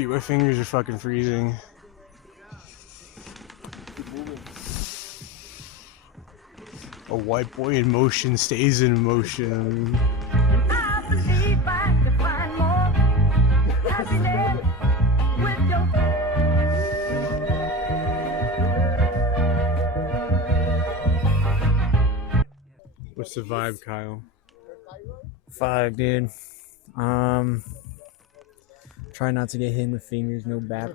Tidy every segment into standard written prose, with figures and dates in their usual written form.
Dude, my fingers are fucking freezing. A white boy in motion stays in motion. I believe I can find more happiness with your. What's the vibe, Kyle? Five, dude. Try not to get hit in the fingers, no back.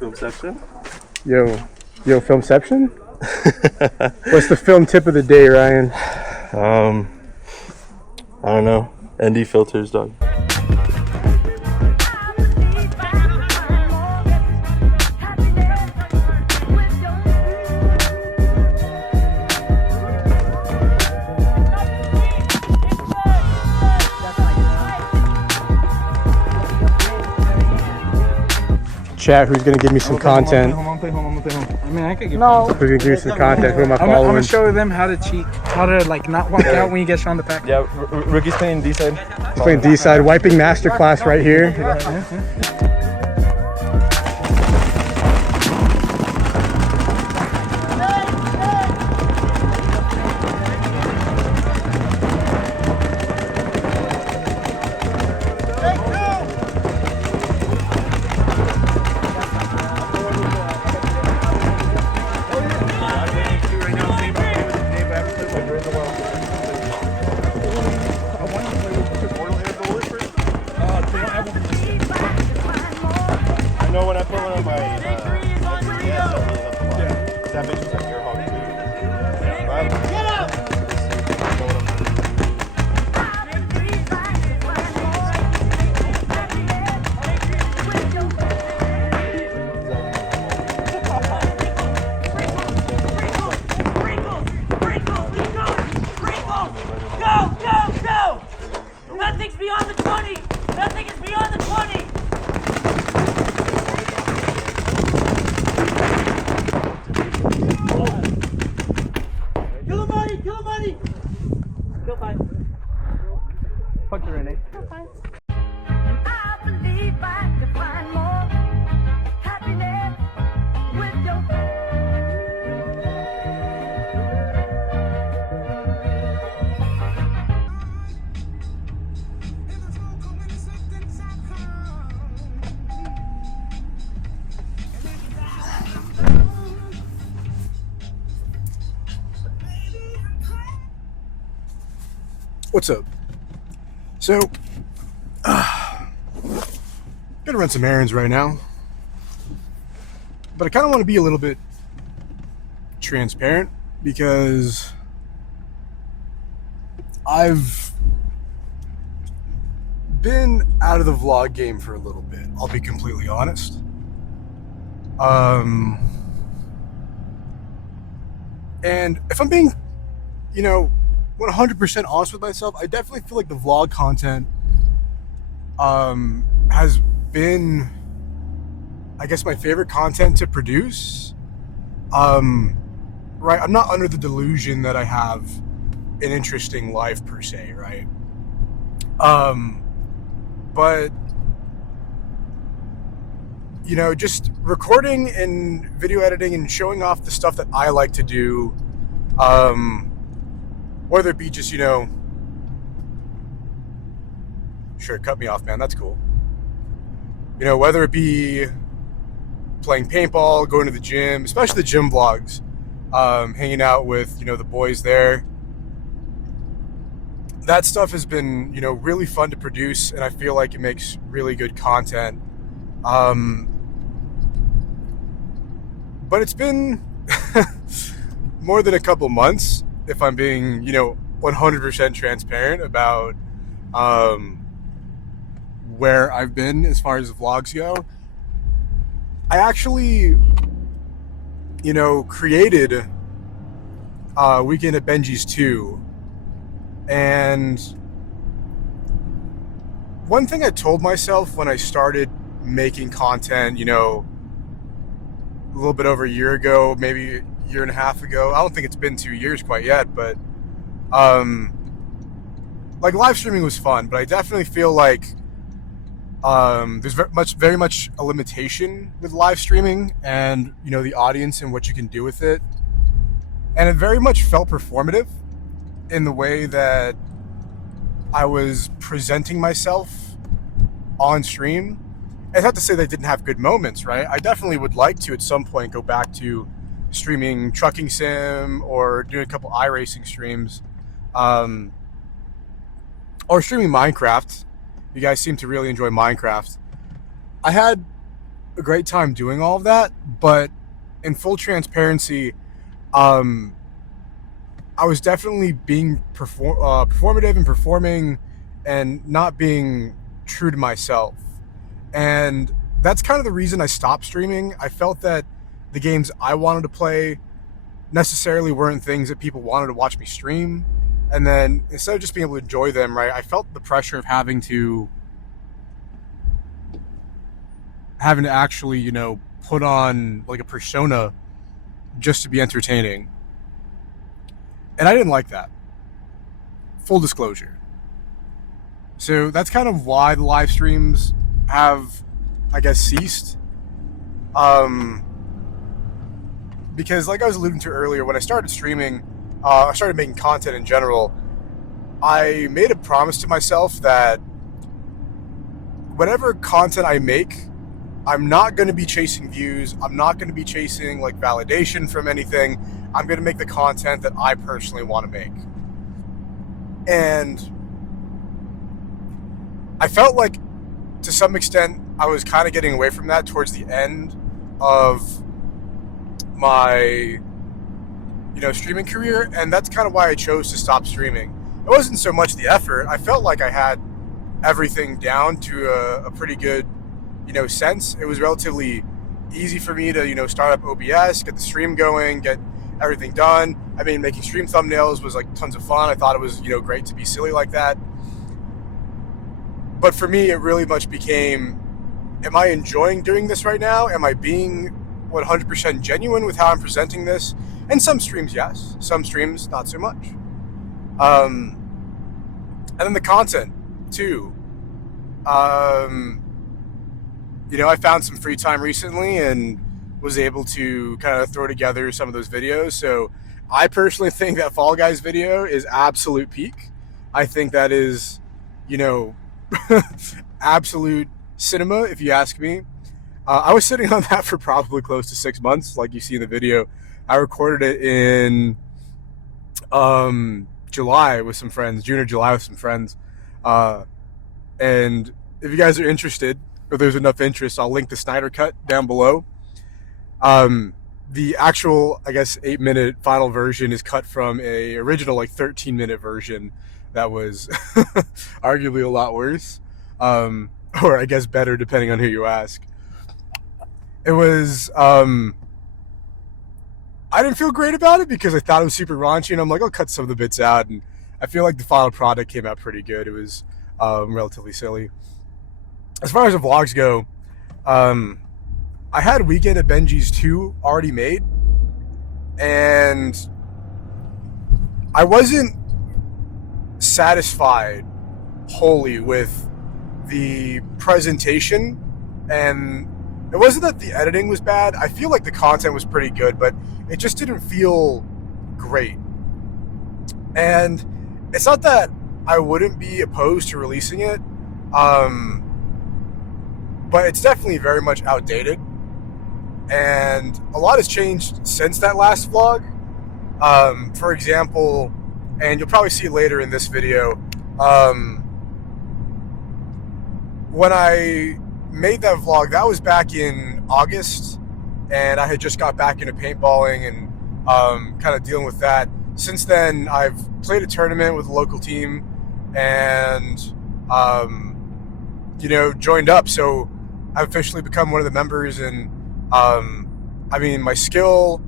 Filmception? Yo, Filmception? What's the film tip of the day, Ryan? I don't know. ND filters, dog. Chat, who's gonna give me some content? Play home. I mean, I could give Who's gonna give me some content? Who am I I'm following? gonna show them how to cheat, how to like not walk out when you get shot in the pack. Yeah, Rookie's playing D-side. He's playing D-side, wiping masterclass right here. beyond the 20! Nothing is beyond the 20! Kill him, buddy! Kill him, buddy! Kill 5. Fuck you, Renee. I believe I can find more happiness with your What's up? So, gonna run some errands right now, but I kind of want to be a little bit transparent because I've been out of the vlog game for a little bit. I'll be completely honest. And if I'm being, 100% honest with myself, I definitely feel like the vlog content has been, I guess, my favorite content to produce. Right, I'm not under the delusion that I have an interesting life per se, right? But just recording and video editing and showing off the stuff that I like to do, whether it be just, sure, cut me off, man, that's cool. Whether it be playing paintball, going to the gym, especially the gym vlogs, hanging out with, the boys there. That stuff has been, really fun to produce, and I feel like it makes really good content. But it's been more than a couple months, if I'm being, 100% transparent about where I've been as far as the vlogs go. I actually, created Weekend at Benji's 2. And one thing I told myself when I started making content, a little bit over a year ago, maybe a year and a half ago. I don't think it's been 2 years quite yet, but live streaming was fun, but I definitely feel like there's very much a limitation with live streaming and, the audience and what you can do with it. And it very much felt performative in the way that I was presenting myself on stream. It's not to say that I didn't have good moments, right? I definitely would like to at some point go back to streaming trucking sim or doing a couple iRacing streams, or streaming Minecraft. You guys seem to really enjoy Minecraft. I had a great time doing all of that, but in full transparency, I was definitely being performative and performing and not being true to myself. And that's kind of the reason I stopped streaming. I felt that the games I wanted to play necessarily weren't things that people wanted to watch me stream. And then instead of just being able to enjoy them, right, I felt the pressure of having to actually, put on like a persona just to be entertaining. And I didn't like that. Full disclosure. So that's kind of why the live streams have, I guess, ceased. Because like I was alluding to earlier, when I started streaming, I started making content in general, I made a promise to myself that whatever content I make, I'm not going to be chasing views. I'm not going to be chasing like validation from anything. I'm going to make the content that I personally want to make. And I felt like to some extent I was kind of getting away from that towards the end of my streaming career, and that's kind of why I chose to stop streaming. It wasn't so much the effort. I felt like I had everything down to a pretty good sense. It was relatively easy for me to start up OBS, get the stream going, get everything done. I mean, making stream thumbnails was like tons of fun. I thought it was great to be silly like that. but for me, it really much became, am I enjoying doing this right now? Am I being 100% genuine with how I'm presenting this? And some streams, yes. Some streams, not so much. And then the content, too. I found some free time recently and was able to kind of throw together some of those videos. So I personally think that Fall Guys video is absolute peak. I think that is, absolute cinema, if you ask me. I was sitting on that for probably close to 6 months, like you see in the video. I recorded it in July with some friends, June or July with some friends. And if you guys are interested, or there's enough interest, I'll link the Snyder Cut down below. The actual, 8-minute final version is cut from a original 13-minute version that was arguably a lot worse, or I guess better depending on who you ask. It was I didn't feel great about it because I thought it was super raunchy, and I'm like, I'll cut some of the bits out, and I feel like the final product came out pretty good. It was relatively silly. As far as the vlogs go, I had Weekend at Benji's 2 already made, and I wasn't satisfied wholly with the presentation, and it wasn't that the editing was bad. I feel like the content was pretty good, but it just didn't feel great. And it's not that I wouldn't be opposed to releasing it, but it's definitely very much outdated. And a lot has changed since that last vlog. For example, and you'll probably see it later in this video, when I made that vlog, that was back in August, and I had just got back into paintballing and kind of dealing with that. Since then, I've played a tournament with a local team and, joined up. So I've officially become one of the members, and my skill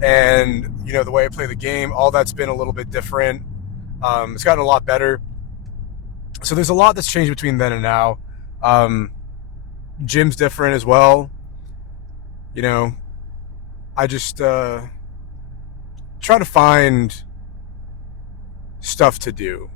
and, the way I play the game, all that's been a little bit different. It's gotten a lot better. So there's a lot that's changed between then and now. Gym's different as well. I just try to find stuff to do.